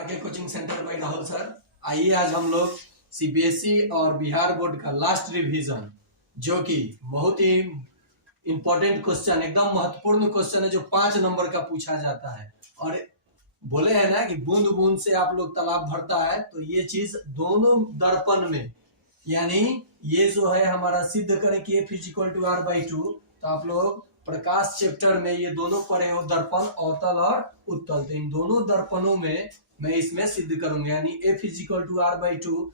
R K coaching centre by Rahul sir. आइए आज हम लोग सीबीएसई और बिहार बोर्ड का लास्ट रिवीजन, जो कि बहुत ही इंपॉर्टेंट क्वेश्चन, एकदम महत्वपूर्ण क्वेश्चन है, जो 5 नंबर का पूछा जाता है। और बोले हैं ना कि बूंद बूंद से आप लोग तालाब भरता है, तो ये चीज दोनों दर्पण में, यानी ये जो है हमारा सिद्ध करें कि F = R/2, तो आप लोग प्रकाश चैप्टर में ये दोनों पढ़े हो, दर्पण अवतल और उत्तल। तो इन दोनों दर्पणों में मैं इसमें सिद्ध करूंगा, यानी F = R/2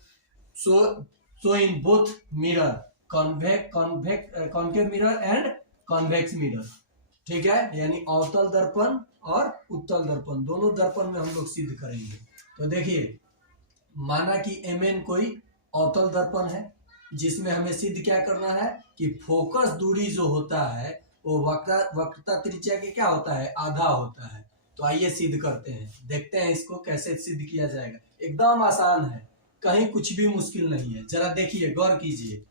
so in both mirror, concave mirror and convex mirror। ठीक है, यानी अवतल दर्पण और उत्तल दर्पण, दोनों दर्पण में हम लोग सिद्ध करेंगे। तो देखिए, माना कि Mn कोई अवतल दर्पण है, जिसमें हमें सिद्ध क्या करना है कि फोकस दूरी जो होता है वो वक्रता त्रिज्या के क्या होता है, आधा होता है। तो आइए सिद्ध करते हैं, देखते हैं इसको कैसे सिद्ध किया जाएगा। एकदम आसान है, कहीं कुछ भी मुश्किल नहीं है। जरा देखिए, गौर कीजिए,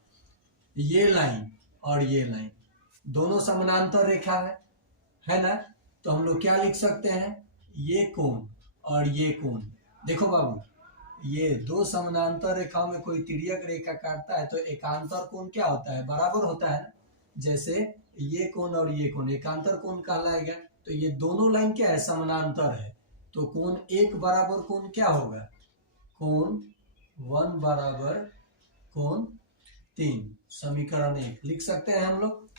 ये लाइन और ये लाइन दोनों समानांतर रेखा है ना। तो हम लोग क्या लिख सकते हैं, ये कोण और ये कोण। देखो बाबू, ये दो समानांतर रेखाओं में कोई तिर्यक रेखा काटता है तो एकांतर कोण क्या होता है, बराबर होता है। जैसे ये कोण और ये कोण एकांतर कोण कहलाएगा। तो ये दोनों लाइन क्या है, समानांतर है। तो कोण 1 बराबर कोण क्या होगा, कोण 1 बराबर कोण 3। समीकरण 1 लिख सकते हैं हम लोग,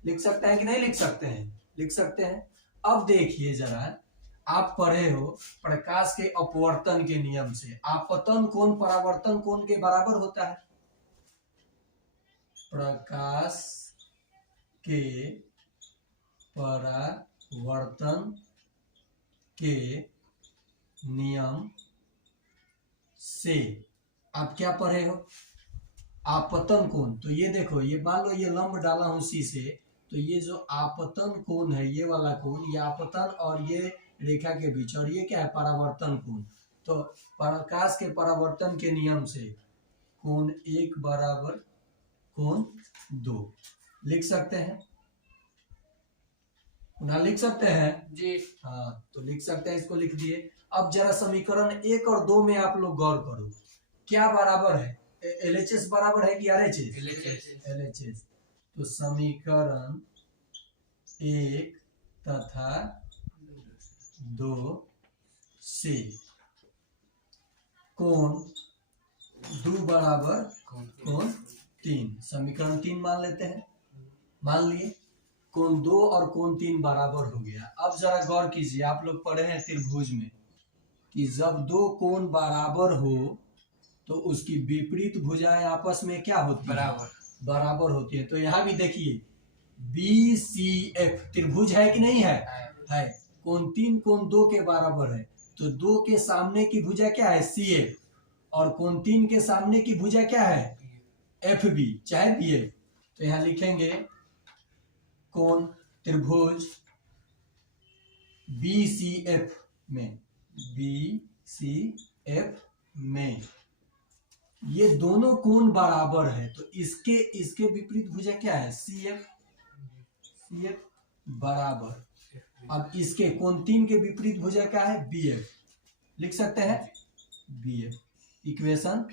लिख सकते हैं कि नहीं लिख सकते हैं, लिख सकते हैं। अब देखिए जरा, आप पढ़े हो प्रकाश के अपवर्तन के नियम से, आपतन कोण परावर्तन कोण के बराबर होता है। प्रकाश के परावर्तन के नियम से आप क्या पढ़े हो, आपतन कोण। तो ये देखो, ये मान लो ये लंब डाला हूं सी से, तो ये जो आपतन कोण है, ये वाला कोण, ये आपतन और ये रेखा के बीच, और ये क्या है, परावर्तन कोण। तो प्रकाश के परावर्तन के नियम से कोण 1 बराबर कोण 2 लिख सकते हैं ना, लिख सकते हैं जी। हाँ, तो लिख सकते हैं, इसको लिख दिए। अब जरा समीकरण 1 और 2 में आप लोग गौर करो, क्या बराबर है, LHS बराबर है कि RHS? LHS। तो समीकरण 1 तथा 2 से कोण 2 बराबर कोण 3, समीकरण 3 मान लेते हैं। मान लिए कोण 2 और कोण 3 बराबर हो गया। अब जरा गौर कीजिए, आप लोग पढ़े हैं त्रिभुज में कि जब दो कोण बराबर हो तो उसकी विपरीत भुजाएं आपस में क्या होती है, बराबर होती है। तो यहाँ भी देखिए, BCF त्रिभुज है कि नहीं है, है। कोण 3 कोण 2 के बराबर है, तो 2 के सामने की भुजा क्या है, CF, और कोण 3 के सामने की भुजा क्या है, FB चाहे BF। तो यहाँ लिखेंगे कोण त्रिभुज BCF में ये दोनों कोण बराबर है, तो इसके विपरीत भुजा क्या है, CF बराबर। अब इसके कोण 3 के विपरीत भुजा क्या है, BF, लिख सकते हैं BF। इक्वेशन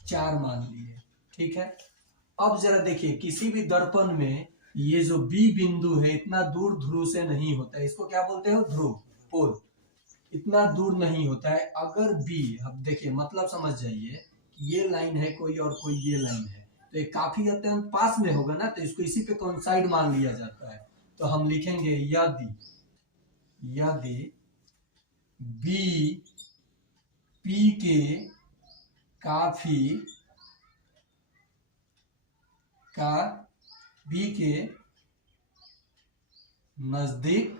4 मान लिए, ठीक है। अब जरा देखिए, किसी भी दर्पण में ये जो B बिंदु है इतना दूर ध्रुव से नहीं होता है, इसको क्या बोलते हो, ध्रुव, पोल, इतना दूर नहीं होता है। अगर B, अब देखिए मतलब समझ जाइए, ये लाइन है कोई और कोई ये लाइन है, तो ये काफी अत्यंत पास में होगा ना, तो इसको इसी पे कोइंसाइड मान लिया जाता है। तो हम लिखेंगे यदि B P के B के नजदीक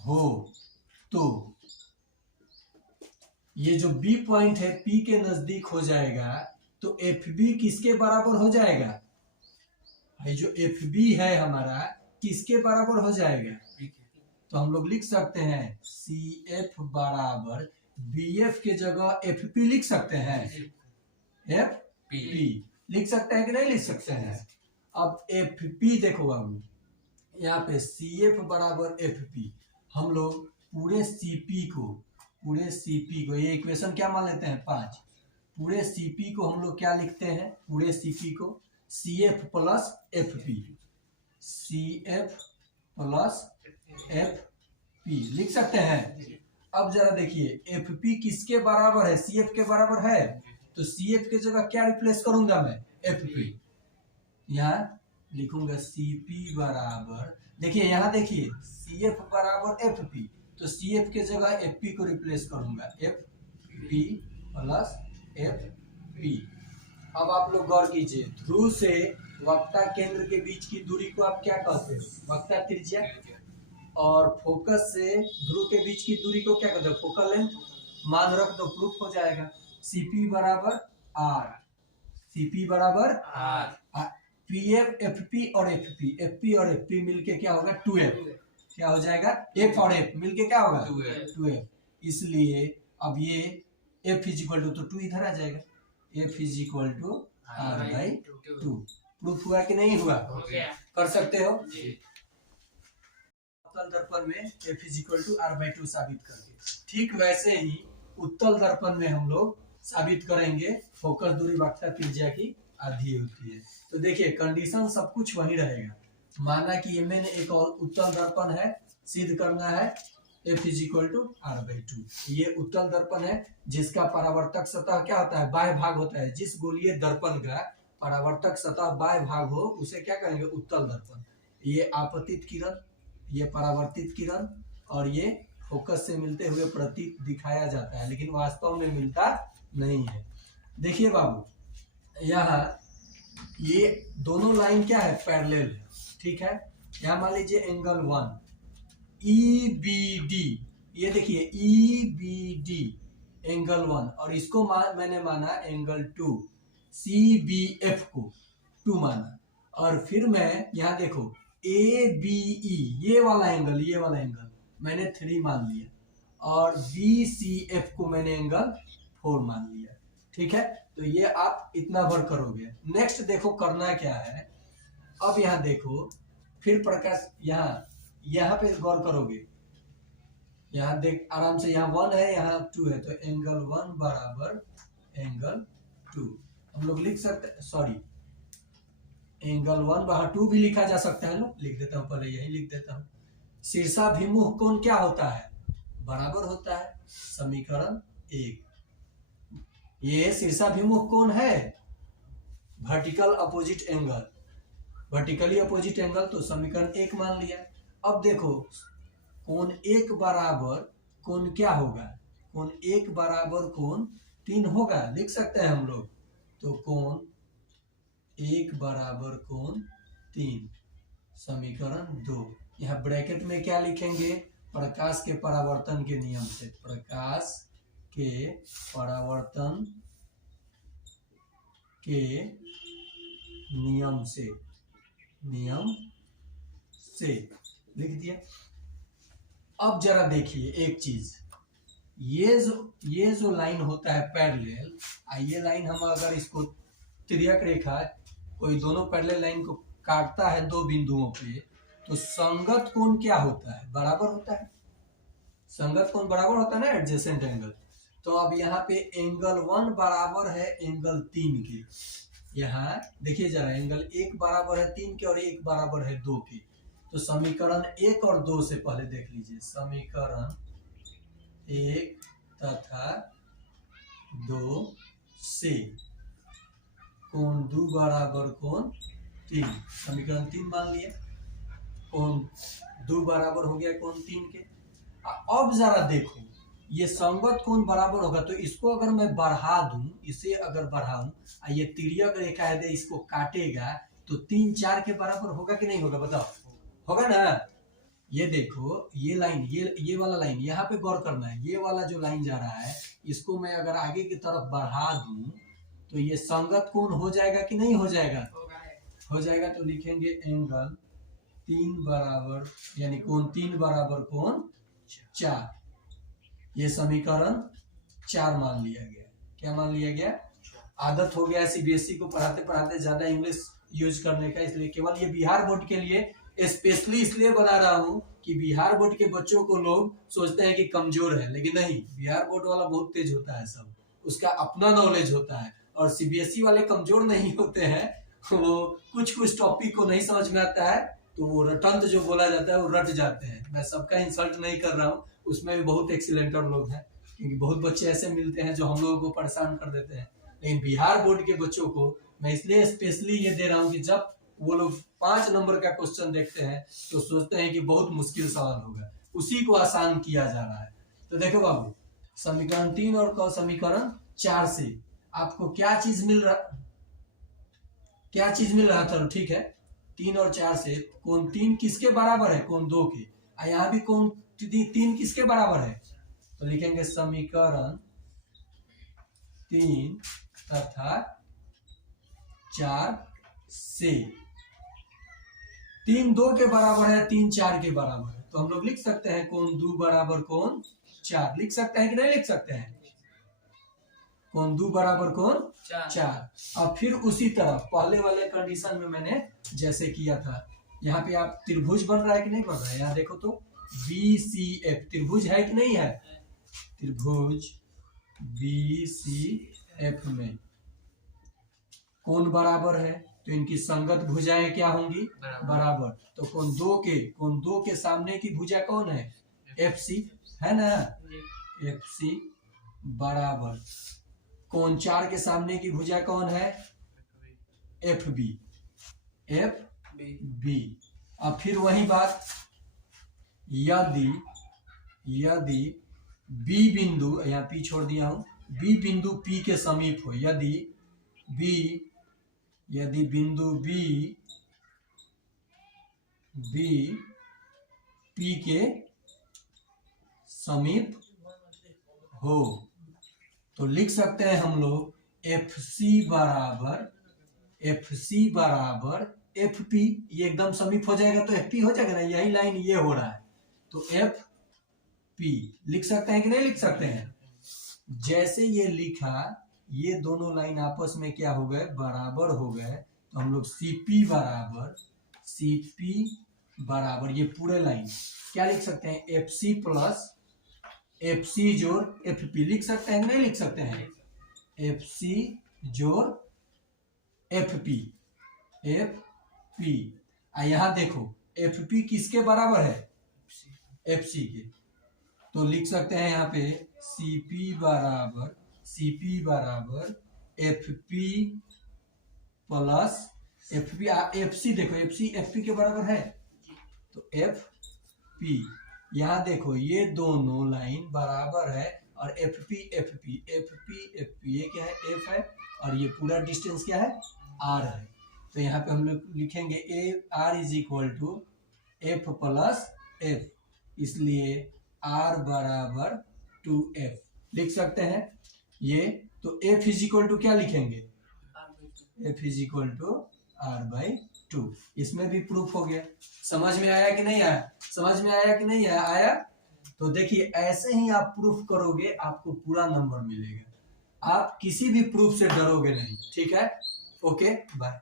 हो, तो ये जो B पॉइंट है P के नजदीक हो जाएगा, तो FB किसके बराबर हो जाएगा, ये जो FB है हमारा किसके बराबर हो जाएगा, तो हम लोग लिख सकते हैं CF बराबर BF के जगह FP लिख सकते हैं, FP लिख सकते हैं कि नहीं लिख सकते हैं। अब FP देखो बाबू, यहाँ पे CF बराबर FP, हम लोग पूरे CP को पूरे सीपी को, ये इक्वेशन क्या मान लेते हैं 5, पूरे सीपी को हम लोग क्या लिखते हैं, पूरे सीपी को CF plus FP, CF plus FP लिख सकते हैं। अब जरा देखिए FP किसके बराबर है, CF के बराबर है, तो CF की जगह क्या रिप्लेस करूंगा मैं, FP। यहाँ लिखूंगा CP बराबर, देखिए यहाँ देखिए CF बराबर FP, तो CF के जगह FP को रिप्लेस करूंगा, FP प्लस FP। अब आप लोग गौर कीजिए, ध्रुव से वक्ता केंद्र के बीच की दूरी को आप क्या कहते हो, वक्ता त्रिज्या, और फोकस से ध्रुव के बीच की दूरी को क्या कहते हो, फोकल लेंथ। मान रख दो, प्रूफ हो जाएगा। CP बराबर R, CP बराबर R, PF FP और FP और FP मिलके क्या होगा 2F, क्या हो जाएगा, F और F मिलके क्या होगा 2F। इसलिए अब ये F इजिक्वल टू 2 इधर आ जाएगा, F is equal to R/2। Proof हुआ कि नहीं हुआ, कर सकते हो। उत्तल दर्पण में F इजिक्वल टू R/2 साबित करके, ठीक वैसे ही उत्तल दर्पण में हम लोग साबित करेंगे फोकस दूरी वक्ता त्रिज्या की आधी होती है। तो देखिए कंडीशन सब कुछ वही रहेगा। माना कि MN एक और उत्तल दर्पण है, सिद्ध करना है F इजिक्वल टू R/2। ये उत्तल दर्पण है जिसका परावर्तक सतह क्या होता है, बाह्य भाग होता है। जिस गोलीय दर्पण का परावर्तक सतह बाह्य भाग हो उसे क्या कहेंगे, उत्तल दर्पण। ये आपतित किरण, ये परावर्तित किरण और ये फोकस से मिलते हुए प्रतीत दिखाया जाता है, लेकिन वास्तव में मिलता नहीं है। देखिए बाबू, यहाँ ये दोनों लाइन क्या है, पैरेलल है, ठीक है। यहाँ मान लीजिए एंगल 1 EBD, ये देखिए EBD एंगल 1, और इसको मैंने माना एंगल 2 CBF को 2 माना, और फिर मैं यहाँ देखो ABE ये वाला एंगल मैंने 3 मान लिया, और BCF को मैंने एंगल 4 मान लिया, ठीक है। तो ये आप इतना भर करोगे। नेक्स्ट देखो करना क्या है, अब यहाँ देखो फिर प्रकाश, यहाँ पे गौर करोगे, यहाँ देख आराम से, यहाँ 1 है यहाँ 2 है, तो एंगल 1 बराबर एंगल 2 हम लोग लिख सकते हैं, सॉरी एंगल 1 बराबर 2 भी लिखा जा सकता है ना, लिख देता हूँ, पहले यही लिख देता हूँ। शीर्षाभिमुख कोण क्या होता है, बराबर होता है, समीकरण 1। ये शीर्षाभिमुख कोण है, vertical opposite angle, vertically opposite angle, तो समीकरण 1 मान लिया। अब देखो कोण 1 बराबर कोण क्या होगा, कोण 1 बराबर कोण 3 होगा, लिख सकते हैं हम लोग। तो कोण 1 बराबर कोण 3, समीकरण 2। यहाँ ब्रैकेट में क्या लिखेंगे, प्रकाश के परावर्तन के नियम से, प्रकाश के परावर्तन के नियम से लिख दिया। अब जरा देखिए एक चीज, ये जो लाइन होता है पैरेलल, ये लाइन हम अगर इसको तिर्यक रेखा, कोई दोनों पैरेलल लाइन को काटता है 2 बिंदुओं पे, तो संगत कोण क्या होता है, बराबर होता है। संगत कोण बराबर होता है ना, एडजेसेंट एंगल। तो अब यहाँ पे एंगल 1 बराबर है एंगल 3 के। यहाँ देखिए जरा, एंगल 1 बराबर है 3 के और 1 बराबर है 2 के। तो समीकरण 1 और 2 से पहले देख लीजिए, समीकरण 1 तथा 2 से कोण 2 बराबर कोण 3, समीकरण 3 मान लिया, कोण 2 बराबर हो गया कोण 3 के। अब जरा देखो, ये संगत कोण बराबर होगा, तो इसको अगर मैं बढ़ा दूं, इसे अगर बढ़ाऊं, ये तिर्यक रेखा है, इसको काटेगा, तो 3 4 के बराबर होगा कि नहीं होगा, बताओ, होगा ना। ये देखो ये लाइन, ये वाला लाइन, यहाँ पे गौर करना है, ये वाला जो लाइन जा रहा है, इसको मैं अगर आगे की तरफ बढ़ा दूं, तो ये संगत कोण हो जाएगा कि नहीं हो जाएगा, हो जाएगा। तो लिखेंगे एंगल 3 बराबर, यानी कोण 3 बराबर कोण 4, ये समीकरण 4 मान लिया गया। क्या मान लिया गया, आदत हो गया CBSE को पढ़ाते पढ़ाते ज्यादा इंग्लिश यूज करने का, इसलिए केवल ये बिहार बोर्ड के लिए स्पेशली इसलिए बना रहा हूँ कि बिहार बोर्ड के बच्चों को लोग सोचते हैं कि कमजोर है, लेकिन नहीं, बिहार बोर्ड वाला बहुत तेज होता है, सब उसका अपना नॉलेज होता है। और सीबीएसई वाले कमजोर नहीं होते हैं, वो कुछ टॉपिक को नहीं समझ में आता है तो वो रटंत जो बोला जाता है वो रट जाते हैं। मैं सबका इंसल्ट नहीं कर रहा हूँ, उसमें भी बहुत एक्सीलेंटर लोग हैं, क्योंकि बहुत बच्चे ऐसे मिलते हैं जो हम लोगों को परेशान कर देते हैं। लेकिन बिहार बोर्ड के बच्चों को मैं इसलिए स्पेशली ये दे रहा हूँ कि जब वो लोग 5 नंबर का क्वेश्चन देखते हैं तो सोचते हैं कि बहुत मुश्किल सवाल होगा, उसी को आसान किया जा रहा है। तो देखो बाबू, समीकरण 3 और समीकरण 4 से आपको क्या चीज मिल रहा था? ठीक है, 3 और 4 से कोण 3 किसके बराबर है? कोण 2 के। यहाँ भी कोण 3 किसके बराबर है? तो लिखेंगे समीकरण 3 तथा 4 से 3 2 के बराबर है, 3 4 के बराबर है, तो हम लोग लिख सकते हैं कोण 2 बराबर कोण 4। लिख सकते हैं कि नहीं लिख सकते हैं? कोण 2 बराबर कोण 4। अब फिर उसी तरह पहले वाले कंडीशन में मैंने जैसे किया था, यहाँ पे आप त्रिभुज बन रहा है कि नहीं बन रहा है? यहाँ देखो तो BCF त्रिभुज है कि नहीं है? त्रिभुज BCF में कोण बराबर है, तो इनकी संगत भुजाएं क्या होंगी? बराबर। तो कोण 2 के सामने की भुजा कौन है? FC है ना? FC बराबर कोण 4 के सामने की भुजा कौन है? FB। अब फिर वही बात, यदि B बिंदु, यहाँ P छोड़ दिया हूं, B बिंदु P के समीप हो, यदि बिंदु B P के समीप हो, तो लिख सकते हैं हम लोग FC बराबर FP। ये एकदम समीप हो जाएगा तो FP हो जाएगा ना, यही लाइन ये हो रहा है, तो FP लिख सकते हैं कि नहीं लिख सकते हैं? जैसे ये लिखा, ये दोनों लाइन आपस में क्या हो गए? बराबर हो गए, तो हम लोग CP बराबर ये पूरे लाइन क्या लिख सकते हैं? FC प्लस FC जोड़ FP लिख सकते हैं कि नहीं लिख सकते हैं? FC जोड़ FP। यहाँ देखो FP किसके बराबर है? FC के, तो लिख सकते हैं यहाँ पे CP बराबर FP प्लस FP। FC देखो, FC FP के बराबर है, तो FP। यहाँ देखो ये दोनों लाइन बराबर है और FP ये क्या है? F है, और ये पूरा डिस्टेंस क्या है? R है। तो यहाँ पे हम लोग लिखेंगे R is equal to F plus F, इसलिए R बराबर 2F लिख सकते हैं ये। तो F इज इक्वल टू क्या लिखेंगे? F is equal to R/2। इसमें भी प्रूफ हो गया। समझ में आया कि नहीं आया? आया। तो देखिए, ऐसे ही आप प्रूफ करोगे, आपको पूरा नंबर मिलेगा। आप किसी भी प्रूफ से डरोगे नहीं। ठीक है, ओके, बाय।